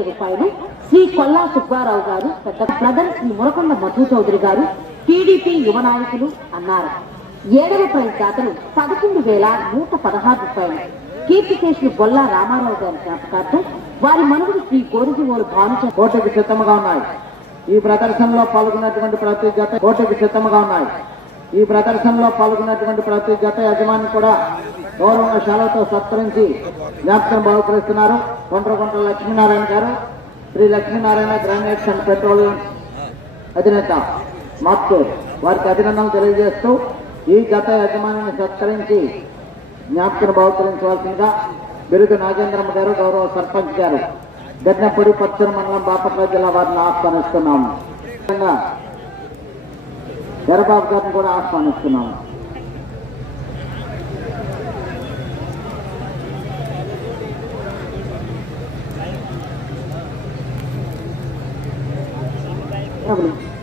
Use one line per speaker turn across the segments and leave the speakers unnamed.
లక్షల రూపాయలు. శ్రీ కొల్లా సుబ్బారావు గారు పెద్ద బ్రదర్ శ్రీ మురకొండ మధు చౌదరి గారు టీడీపీ యువ నాయకులు అన్నారు. ఏడవ ప్రైజ్ దాతలు పదకొండు వేల నూట పదహారు రూపాయలు. కీర్తికేశులు బొల్లా రామారావు గారి జ్ఞాపకార్థం వారి మనుగుడు శ్రీ గోరిజివోలు భానుచంద్ర
పోటీకి సిద్ధంగా ఉన్నాయి. ఈ ప్రదర్శనలో పాల్గొన్నటువంటి ప్రతి జత కోటకు సిద్ధంగా ఉన్నాయి. ఈ ప్రదర్శనలో పాల్గొన్నటువంటి ప్రతి జత యజమాని కూడా గౌరవ శాలతో సత్కరించి జ్ఞాపకం బహుకరిస్తున్నారు. Kondrakonda Lakshminarayana garu Shri Lakshminarayana granites and petroleum అధినేత మాత్తూర్ వారికి అభినందనలు తెలియజేస్తూ ఈ జత యజమానిని సత్కరించి జ్ఞాపకం బహుకరించవలసిందిగా బిరుదు నాగేంద్రమ్మ గారు గౌరవ సర్పంచ్ గారు గన్నపూడి పచ్చని మండలం బాపట్ల జిల్లా వారిని ఆహ్వానిస్తున్నాము. ఎర్రబాబు గారిని కూడా ఆహ్వానిస్తున్నాము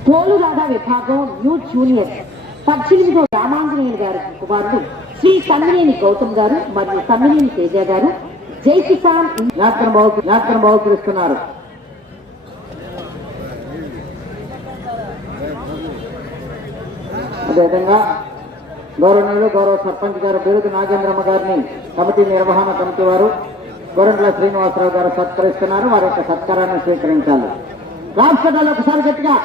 తోలురాధ విభాగం న్యూ జూనియర్ పద్దెనిమిదో రామాంజనేయులు గారి కుమారుడు శ్రీ తమ్మినేని గౌతమ్ గారు మరియు తమ్మినేని తేజ గారు జై కిసాన్
జ్ఞాపకం బహు బాబు పిలుస్తున్నారు అదేవిధంగా గౌరవనీయులు గౌరవ సర్పంచ్ గారు బిరుదు నాగేంద్రమ్మ గారిని కమిటీ నిర్వహణ కమిటీ వారు గోరంట్ల శ్రీనివాసరావు గారు సత్కరిస్తున్నారు. వారి యొక్క సత్కారాన్ని స్వీకరించాలి. రాష్ట్రాలు ఒకసారి గట్టిగా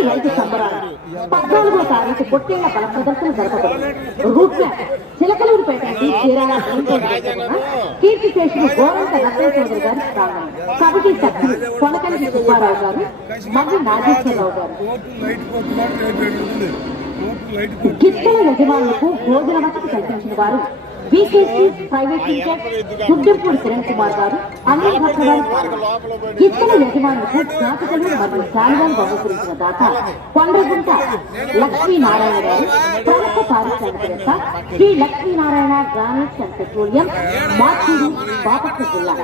మొదటి రైతు సంబరాలు. పద్నాలుగో తారీఖు పొట్టేళ్ళ బల ప్రదర్శన జరపబడింది. రూట్ మ్యాప్ చిలకలూరుపేట చీరాల కీర్తి శేషులు గోరంత రత్న చౌదరి గారి కమిటీ సభ్యులు కొనకంటి సుబ్బారావు గారు మంత్రి నాగేశ్వరరావు గారు. గిట్టల యజమానులకు భోజన వసతి కల్పించిన వారు BKC private limited Guddempudi Kiran Kumar garu అన్ని భట్ల గారు యజమానులకు జ్ఞాపకలు మరియు శాలువాలు బహుకరించిన దాత కొండ్రగుంట లక్ష్మీనారాయణ గారు ప్రముఖ పారిశ్రామికవేత్త Shri Lakshminarayana granites and petroleum Martur Bapatla జిల్లా.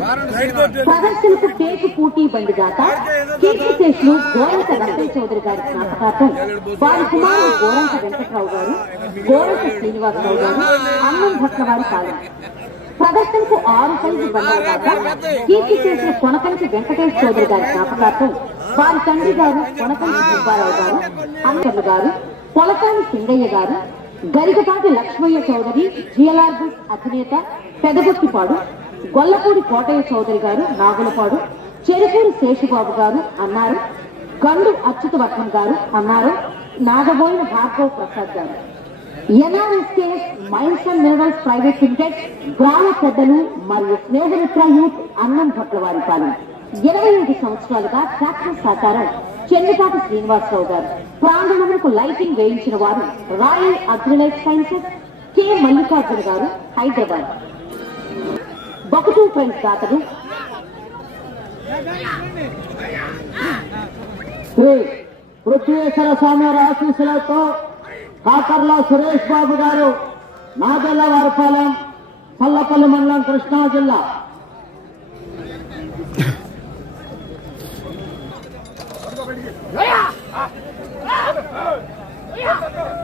కోర్టు లైట్ పూటీ
ప్రదర్శనకు టేకు పోటీ బండి దాత కీర్తిశేషులు గోరంట రత్న చౌదరి గారి జ్ఞాపకార్థం వారి కుమారుడు గోరంట వెంకట్రావు గారు గోరంట శ్రీనివాసరావు గారు అన్నం భట్ల వారి కాలం. ప్రదర్శనకు ఆరు సైజు బండల కీర్తి చేసిన కొనకంచి వెంకటేష్ చౌదరి గారి జ్ఞాపకార్థం వారి తండ్రి గారు కొనకంచి సుబ్బారావు గారు అన్నర్లు గారు కొలకాని సింగయ్య గారు గరికపాటి లక్ష్మయ్య చౌదరి జిఎల్ఆర్ బుక్ అధినేత పెదగొట్టిపాడు గొల్లపూడి కోటయ్య చౌదరి గారు నాగులపాడు చెరుకూరు శేషుబాబు గారు అన్నారు. గండు అచ్యుతవర్ధన్ గారు అన్నారు. Nagaboina Bhargav Prasad garu. NRSK mines and minerals private limited గ్రామ పెద్దలు మరియు స్నేహమిత్ర యూత్ అన్నం పట్ల వారి పాలన. ఇరవై ఐదు సంవత్సరాలుగా ట్రాక్టర్ సహకారం చెన్నిపాటి శ్రీనివాసరావు గారు. ప్రాంగణములకు లైటింగ్ వేయించిన వారు Royal Agrilife Sciences K. Mallikarjuna garu Hyderabad. బొకటూ friends దాతలు
శ్రీ పృథ్వేశ్వర స్వామి వారి ఆశీస్సులతో కాకర్ల సురేష్ బాబు గారు నాగల్ల వారిపాలెం పల్లపల్లి మండలం కృష్ణా జిల్లా.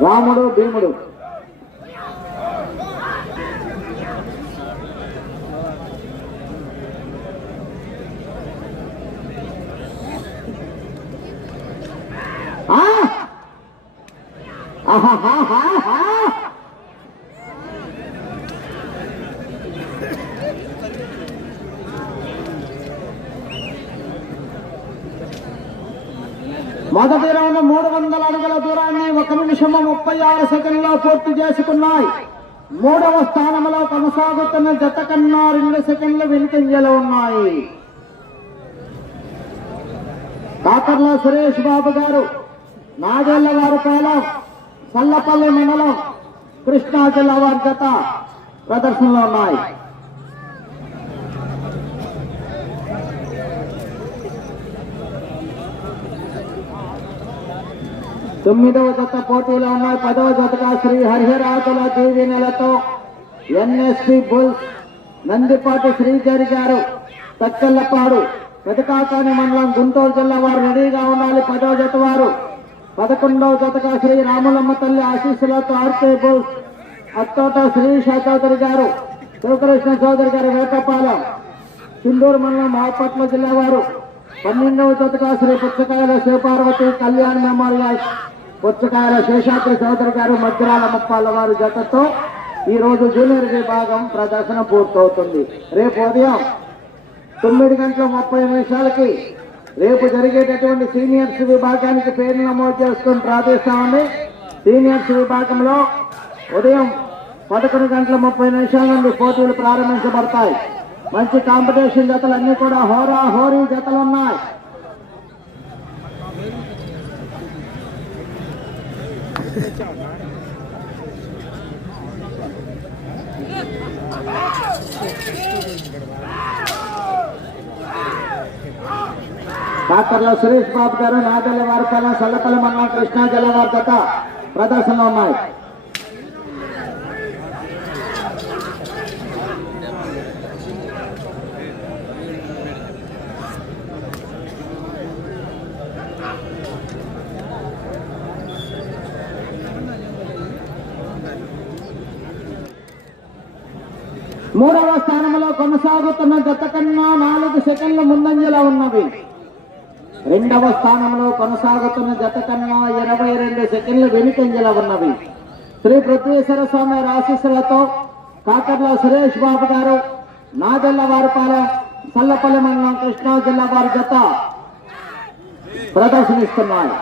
రాముడు భీముడు ఆ ఆహాహాహాహా. మొదటి రౌండ్ మూడు వందల అడుగుల దూరాన్ని ఒక నిమిషము ముప్పై ఆరు సెకండ్లో పూర్తి చేసుకున్నాయి. మూడవ స్థానంలో కొనసాగుతున్న జత కన్నా రెండు సెకండ్లు వెనుకంజలో ఉన్నాయి. కాకర్ల సురేష్ బాబు గారు నాగేళ్ళ గారు పేలం. సల్లపల్లి మండలం కృష్ణా జిల్లా వారి జత ప్రదర్శనలో ఉన్నాయి. తొమ్మిదవ జత పోటీలో ఉన్నాయి. పదవ జతగా శ్రీ హరిహరాజుల దేవి నెలతో ఎన్ఎస్పి బుల్స్ నందిపాటి శ్రీజరి గారు తక్కల్లపాడు పెదకాకాని మండలం గుంటూరు జిల్లా వారు రెడీగా ఉండాలి. పదవ జత వారు పదకొండవ జతగా శ్రీ రాములమ్మ తల్లి ఆశీస్సులతో ఆర్కే అత్తోట శ్రీ చౌదరి గారు శివకృష్ణ చౌదరి గారు వేటపాలెం చిండూరు మండలం బాపట్ల జిల్లా వారు. పన్నెండవ జతగా శ్రీ పుచ్చకాయల శివపార్వతి కళ్యాణ్ మెమోరియల్ పుచ్చకాయల శేషాద్రి చౌదరి గారు మధ్యరాల ముప్పాల వారి జతతో ఈ రోజు జూనియర్ విభాగం ప్రదర్శన పూర్తవుతుంది. రేపు ఉదయం తొమ్మిది గంటల ముప్పై నిమిషాలకి రేపు జరిగేటటువంటి సీనియర్స్ విభాగానికి పేరు నమోదు చేసుకొని ప్రార్థిస్తామని సీనియర్స్ విభాగంలో ఉదయం పదకొండు గంటల ముప్పై నిమిషాల నుండి పోటీలు ప్రారంభించబడతాయి. మంచి కాంపిటీషన్ జతలు అన్ని కూడా హోరా హోరీ జతలు ఉన్నాయి డాక్టర్ల సురేష్ బాబు గారు నాదల్ల వారిపల్లి సల్లపల్లి మండలం కృష్ణా జిల్లా వారి జత ప్రదర్శనలో ఉన్నాయి. మూడవ స్థానంలో కొనసాగుతున్న గత కన్నా నాలుగు సెకండ్ల ముందంజలో ఉన్నవి. రెండవ స్థానంలో కొనసాగుతున్న జత కన్నా ఇరవై రెండు సెకండ్లు వెనుకంజల ఉన్నవి. శ్రీ పృథ్వేశ్వర స్వామి ఆశీస్సులతో కాకర్ల సురేష్ బాబు గారు నాదెల్ల వారిపాలెం సల్లపల్లి మండలం కృష్ణా జిల్లా వారి జత ప్రదర్శనిస్తున్నారు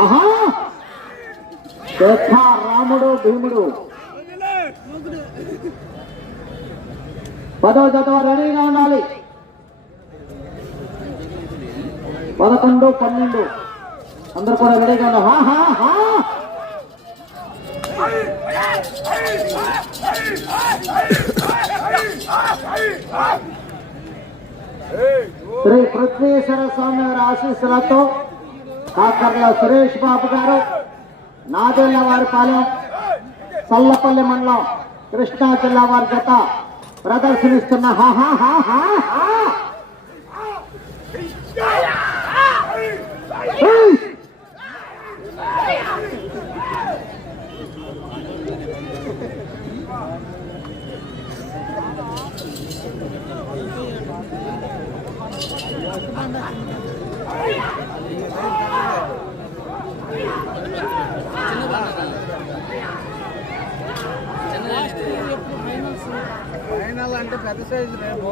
ఆహా! రాముడు భీముడు. పదో జత రెడీగా ఉండాలి. పదకొండు పన్నెండు. అందరు కూడా రెడీగా హా హా హా. శ్రీ పృథ్వీశ్వర స్వామి వారి ఆశీస్సులతో కాకర్ల సురేష్ బాబు గారు నాదేళ్ళ వారి పాలెం సల్లపల్లి మండలం కృష్ణా జిల్లా వారి జత ప్రదర్శనిస్తున్న హా హా హా హా.
ఫైనల్ అంటే పెద్ద సైజు రేపు.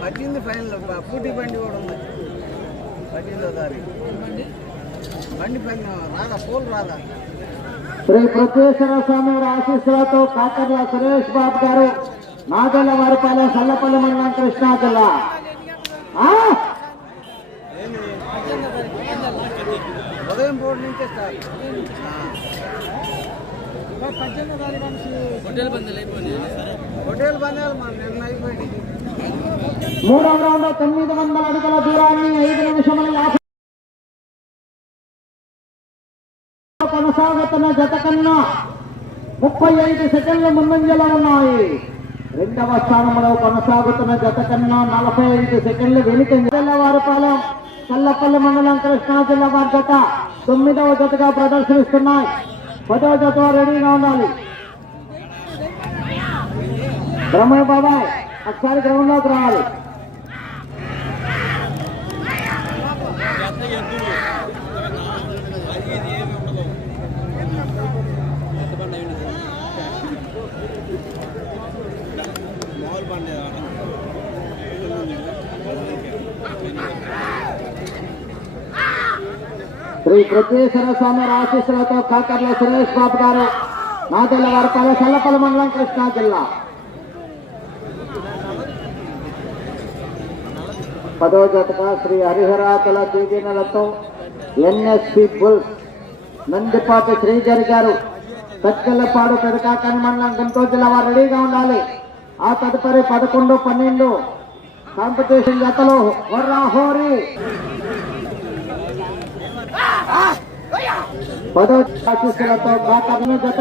పట్టింది ఫైనల్. పూటీ బండి కూడా ఉంది. పట్టిందో తారీఖు. బండి పైన రాదా? పూలు రాదా?
శ్రీ పృథ్వేశ్వర స్వామి వారి ఆశీస్సులతో కాకర్ల సురేష్ బాబు గారు నాగల వారిపాలెం సల్లపల్లి మండలం కృష్ణా జిల్లా.
పూట నుంచే స్టార్ట్. హోటల్ బంధాలు మన నిన్న అయిపోయింది.
మూడవ రౌండ్ తొమ్మిది వందల అడుగుల దూరాన్ని ఐదు నిమిషముల యాభై కొనసాగుతున్న జత కన్నా ముప్పై ఐదు సెకండ్ల ముందంజలో ఉన్నాయి. రెండవ స్థానంలో కొనసాగుతున్న జత కన్నా నలభై ఐదు సెకండ్లు వెనుక. వారిపాలెం చల్లపల్లి మండలం కృష్ణా జిల్లా వారి జత. తొమ్మిదవ జతగా ప్రదర్శనిస్తున్నాయి. పదవ జత రెడీగా ఉండాలి. బ్రహ్మయ్య బాబాయ్ ఒకసారి గ్రౌండ్లోకి రావాలి. శ్రీ పృథ్వేశ్వర స్వామి ఆశీస్సులతో కాకర్ల సురేష్ బాబు గారు నాదెల్ల వారిపాలెం చల్లపల్లి మండలం కృష్ణా జిల్లా. పదో జతగా శ్రీ హరిహరాతుల దీవెనలతో ఎన్ఎస్పి బుల్స్ నందిపాటి శ్రీధర్ గారు కచ్చలపాడు పెదకాకని మండలం గుంటూరు జిల్లా వారు రెడీగా ఉండాలి. ఆ తదుపరి పదకొండు పన్నెండు కాంపిటీషన్ జతలో హోరీ. పదో ఆశీస్సులతో కాకర్ల జత